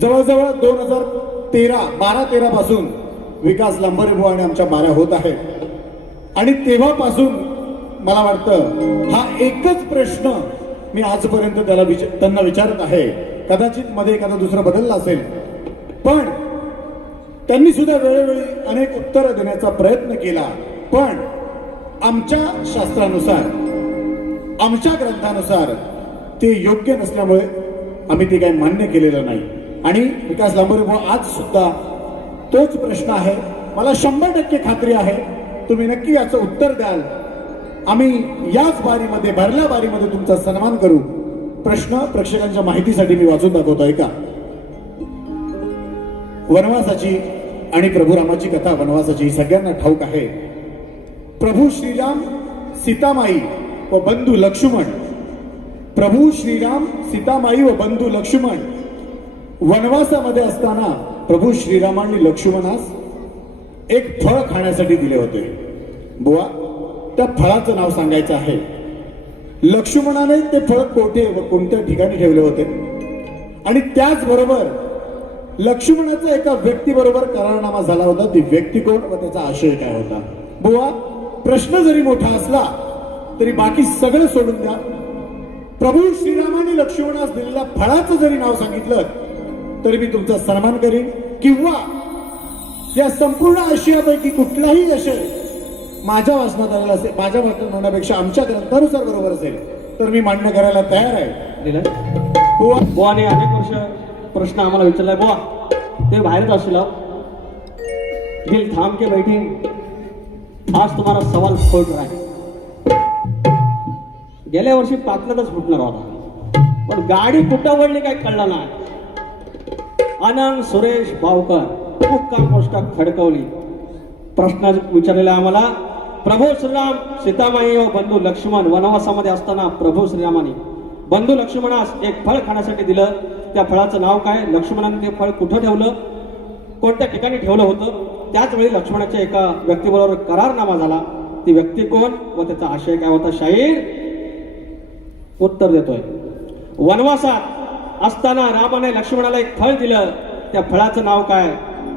जवळजवळ 2012-13 पासून विकास लांबरेबुवा आणि आमच्या माऱ्या होत आहेत आणि तेव्हापासून मला वाटतं हा एकच प्रश्न मी आजपर्यंत त्यांना विचारत आहे. कदाचित मध्ये एखादा दुसरा बदलला असेल, पण त्यांनी सुद्धा वेळोवेळी अनेक उत्तरं देण्याचा प्रयत्न केला. पण आमच्या शास्त्रानुसार, आमच्या ग्रंथानुसार ते योग्य नसल्यामुळे आम्ही ते काही मान्य केलेलं नाही. आणि विकास लांबरेबुवा आज सुद्धा तोच प्रश्न आहे. मला 100% खात्री आहे तुम्ही नक्की याचं उत्तर द्याल. आम्ही याच बारीमध्ये, भरल्या बारीमध्ये तुमचा सन्मान करू. प्रश्न प्रेक्षकांच्या माहितीसाठी मी वाचून दाखवतोय का. वनवासाची आणि प्रभू रामाची कथा वनवासाची सगळ्यांना ठाऊक आहे. प्रभू श्रीराम, सीतामाई व बंधू लक्ष्मण, प्रभू श्रीराम, सीतामाई व बंधू लक्ष्मण वनवासामध्ये असताना प्रभू श्रीरामांनी लक्ष्मणास एक फळ खाण्यासाठी दिले होते. बुवा, त्या फळाचं नाव सांगायचं आहे. लक्ष्मणाने ते फळ कोठे व कोणत्या ठिकाणी ठेवले होते आणि त्याचबरोबर लक्ष्मणाचा एका व्यक्तीबरोबर करारनामा झाला होता. ती व्यक्ती कोण व त्याचा आशय काय होता. बुवा, प्रश्न जरी मोठा असला तरी बाकी सगळं सोडून द्या. प्रभू श्रीरामाने लक्ष्मणास दिलेल्या फळाचं जरी नाव सांगितलं तरी मी तुमचा सन्मान करीन, किंवा या संपूर्ण आशयापैकी कुठलाही आशय माझ्या वाचनात आलेला असेल, माझ्या वाचनात होण्यापेक्षा आमच्या ग्रंथानुसार बरोबर असेल तर मी मान्य करायला तयार आहे. बुवाने अनेक वर्ष प्रश्न आम्हाला विचारलाय. बुवा, ते बाहेरच असेल, दिल थांब के बैठे, आज तुम्हाला सवाल फुट रहा है. गेल्या वर्षी पातळच फुटणार होता, पण गाडी कुठं वळली काही कळलं नाही. आनंद सुरेश बावकर मुक्काम पोस्ट खडकवली. प्रश्न विचारलेला आम्हाला, प्रभू श्रीराम, सीतामाई व बंधू लक्ष्मण वनवासामध्ये असताना प्रभू श्रीरामाने बंधू लक्ष्मणास एक फळ खाण्यासाठी दिलं. त्या फळाचं नाव काय? लक्ष्मणाने ते फळ कुठं ठेवलं, कोणत्या ठिकाणी ठेवलं होतं? त्याच वेळी लक्ष्मणाच्या एका व्यक्तीबरोबर करारनामा झाला. ती व्यक्ती कोण व त्याचा आशय काय होता? शाहीर उत्तर देतोय. वनवासात असताना रामाने लक्ष्मणाला एक फळ दिलं. त्या फळाचं नाव काय?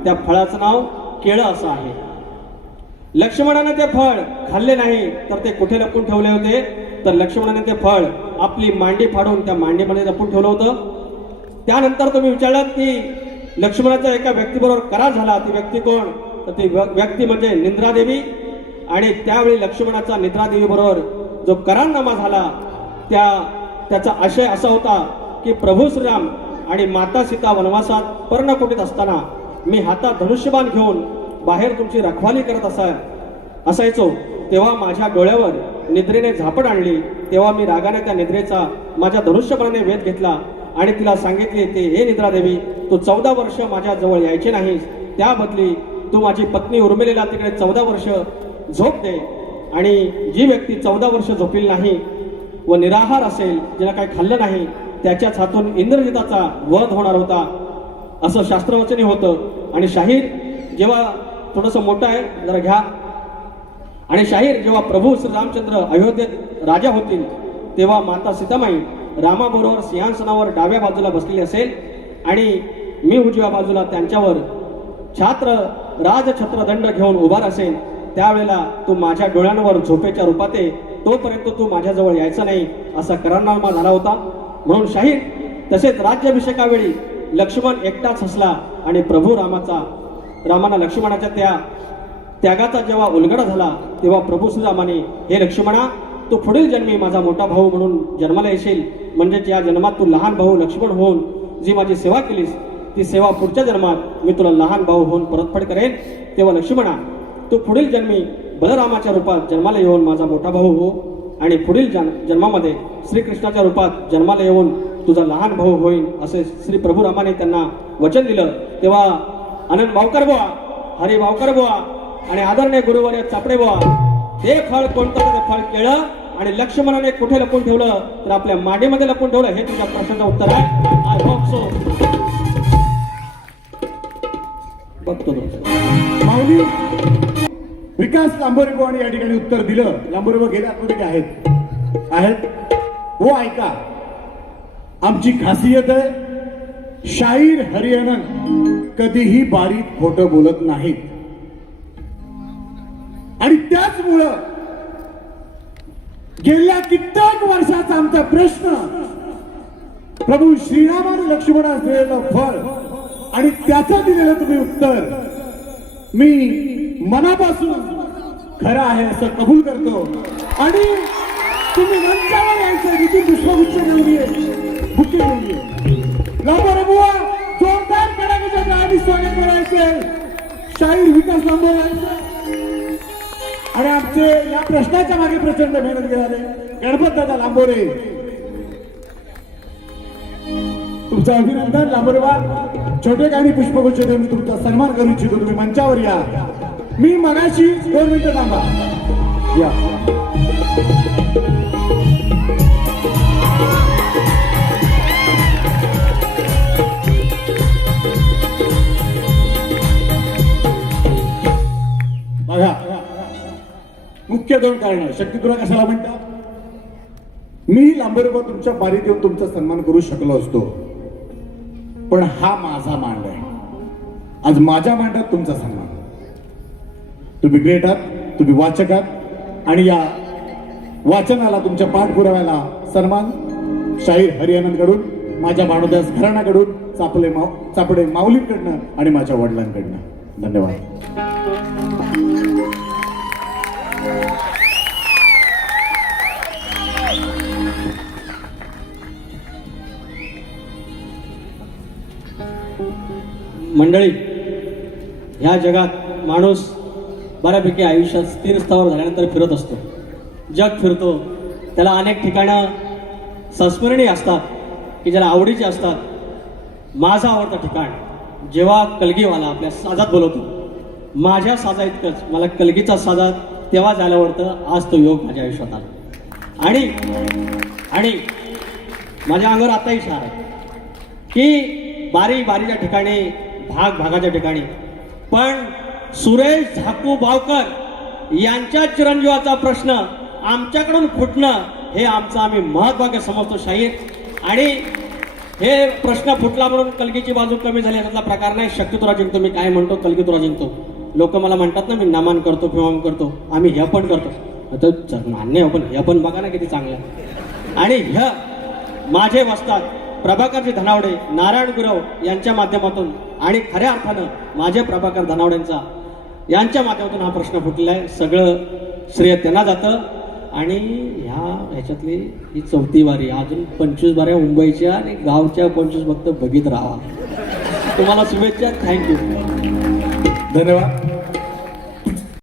त्या फळाचं नाव केळं असं आहे. लक्ष्मणाने ते फळ खाल्ले नाही तर ते कुठे लपून ठेवले होते? तर लक्ष्मणाने ते फळ आपली मांडी फाडून त्या मांडीमध्ये लपून ठेवलं होतं. त्यानंतर तुम्ही विचारलात की लक्ष्मणाच्या एका व्यक्तीबरोबर करार झाला. ती व्यक्ती कोण? तर ती व्यक्ती म्हणजे निद्रादेवी. आणि त्यावेळी लक्ष्मणाचा निद्रादेवी बरोबर जो करारनामा झाला त्याचा आशय असा होता की प्रभू श्रीराम आणि माता सीता वनवासात पर्णकुटीत असताना मी हातात धनुष्यबाण घेऊन बाहेर तुमची रखवाली करत असायचो, तेव्हा माझ्या डोळ्यावर निद्रेने झापड आणली. तेव्हा मी रागाने त्या निद्रेचा माझ्या धनुष्यबाणाने वेध घेतला आणि तिला सांगितले, ते हे निद्रादेवी, तू 14 वर्ष माझ्या जवळ यायचे नाहीस, त्या बदली तू माझी पत्नी उर्मिलेला तिकडे 14 वर्ष झोप दे. आणि जी व्यक्ती 14 वर्ष झोपील नाही व निराहार असेल, ज्याला काही खाल्लं नाही, त्याच्याच हातून इंद्रजिताचा वध होणार होता, असं शास्त्रवचनी होतं. आणि शाहीर जेव्हा थोडंसं मोठं आहे जरा घ्या. आणि शाहीर जेव्हा प्रभू श्री रामचंद्र अयोध्येत राजा होतील तेव्हा माता सीतामाई रामाबरोबर सिंहासनावर डाव्या बाजूला बसलेली असेल आणि मी उजव्या बाजूला त्यांच्यावर राजछत्र दंड घेऊन उभा असेल. त्यावेळेला तू माझ्या डोळ्यांवर झोपेच्या रूपात ये, तोपर्यंत तू माझ्याजवळ यायचा नाही, असा करारनामा झाला होता. म्हणून शाहीर तसेच राज्याभिषेकावेळी लक्ष्मण एकटाच हसला आणि प्रभू रामाना लक्ष्मणाच्या त्या त्यागाचा जेव्हा उलगडा झाला तेव्हा प्रभू श्रीरामाने, हे लक्ष्मणा, तू पुढील जन्मी माझा मोठा भाऊ म्हणून जन्माला येशील, म्हणजेच या जन्मात तू लहान भाऊ लक्ष्मण होऊन जी माझी सेवा केलीस ती सेवा पुढच्या जन्मात मी तुला लहान भाऊ होऊन परतफेड करेन. तेव्हा लक्ष्मणा, तू पुढील जन्मी बलरामाच्या रूपात जन्माला येऊन माझा मोठा भाऊ हो आणि पुढील जन्मामध्ये श्रीकृष्णाच्या रूपात जन्माला येऊन तुझा लहान भाऊ होईल, असे श्री प्रभू रामाने त्यांना वचन दिलं. तेव्हा आनंद बावकर बुवा, हरी बावकर बुवा आणि आदरणीय गुरुवर्य चापडे बुवा, ते फळ कोणतं? ते फळ केळं. आणि लक्ष्मणाने कुठे लपून ठेवलं? तर आपल्या मांडीमध्ये लपून ठेवलं. हे तुझ्या प्रश्नाचं उत्तर आहे. I hope so. बघतो माऊली विकास लांबरेबुवांनी या ठिकाणी उत्तर दिलं. लांबरेबुवा गेल्या आठवड्यात आहेत हो, ऐका, आमची खासियत आहे शाहीर हरिहरन कधीही बारीक खोटं बोलत नाहीत. आणि त्याचमुळं गेल्या कित्येक वर्षाचा आमचा प्रश्न प्रभू श्रीरामाने लक्ष्मणास दिलेलं फळ आणि त्याचं दिलेलं तुम्ही उत्तर मी मनापासून खरं आहे असं कबूल करतो. आणि तुम्ही मंचावर यायचं जिथे पुष्पगुच्छ घेऊन ये, बुके घेऊन ये. लांबोरे बुवा जोरदार कडाक्याच्या टाळ्यांनी स्वागत करायचे. शाहीर विकास लांबोरे यांचं आणि आमचे या प्रश्नाच्या मागे प्रचंड मेहनत घेणारे गणपत दादा लांबोरे, तुमचं अभिनंदन. लांबोरेवा छोटे काही पुष्पगुच्छ देऊन तुमचा सन्मान करू इच्छितो. तुम्ही मंचावर या. मी मगाशी 2 मिनिटं थांबा या. बघा, मुख्य 2 कारण. शक्ती तुला कशाला म्हणता? मी लांबोरेबा तुमच्या बारीत येऊन तुमचा सन्मान करू शकलो असतो, पण हा माझा मांड आहे. आज माझ्या मांडात तुमचा सन्मान. तुम्ही ग्रेट आहात, तुम्ही वाचक आहात आणि या वाचनाला तुमच्या पाठपुराव्याला सन्मान शाहीर हरिहरनकडून, माझ्या भानुदास घराण्याकडून, चापडे माऊलींकडनं आणि माझ्या वडिलांकडनं. धन्यवाद. मंडळी, ह्या जगात माणूस बऱ्यापैकी आयुष्यात स्थिर स्थावर झाल्यानंतर फिरत असतो. जग फिरतो, त्याला अनेक ठिकाणं संस्मरणीय असतात की ज्याला आवडीचे असतात. माझं आवडतं ठिकाण जेव्हा कलगीवाला आपल्या साजात बोलवतो, माझ्या साजा इतकंच मला कलगीचा साजा तेव्हा जायला आवडतं. आज तो योग माझ्या आयुष्यात आला आणि माझ्या अंगावर आताही शार आहे की बारीच्या ठिकाणी, भागाच्या ठिकाणी, पण सुरेश झाकू बावकर यांच्या चिरंजीवाचा प्रश्न आमच्याकडून फुटणं हे आमचं आम्ही महत्वाचं समजतो शाहीर. आणि हे प्रश्न फुटला म्हणून कलगीची बाजू कमी झाली याचा प्रकार नाही. शक्तितुरा जिंकतो. मी काय म्हणतो? कलगीतुरा जिंकतो. लोक मला म्हणतात ना मी नमन करतो किंवा करतो. आम्ही हे पण करतो. आता मान्य पण हे पण बघा ना किती चांगलं आहे. आणि ह्या माझे वस्तात प्रभाकरजी धनावडे, नारायण गुरव यांच्या माध्यमातून आणि खऱ्या अर्थानं माझे प्रभाकर धनावडेंचा यांच्या माध्यमातून हा प्रश्न फुटला आहे. सगळं श्रेय त्यांना जातं. आणि ह्याच्यातली ही 4थी वारी. अजून 25 वाऱ्या मुंबईच्या आणि गावच्या 25 फक्त बघित राहा. तुम्हाला शुभेच्छा. थँक्यू. धन्यवाद.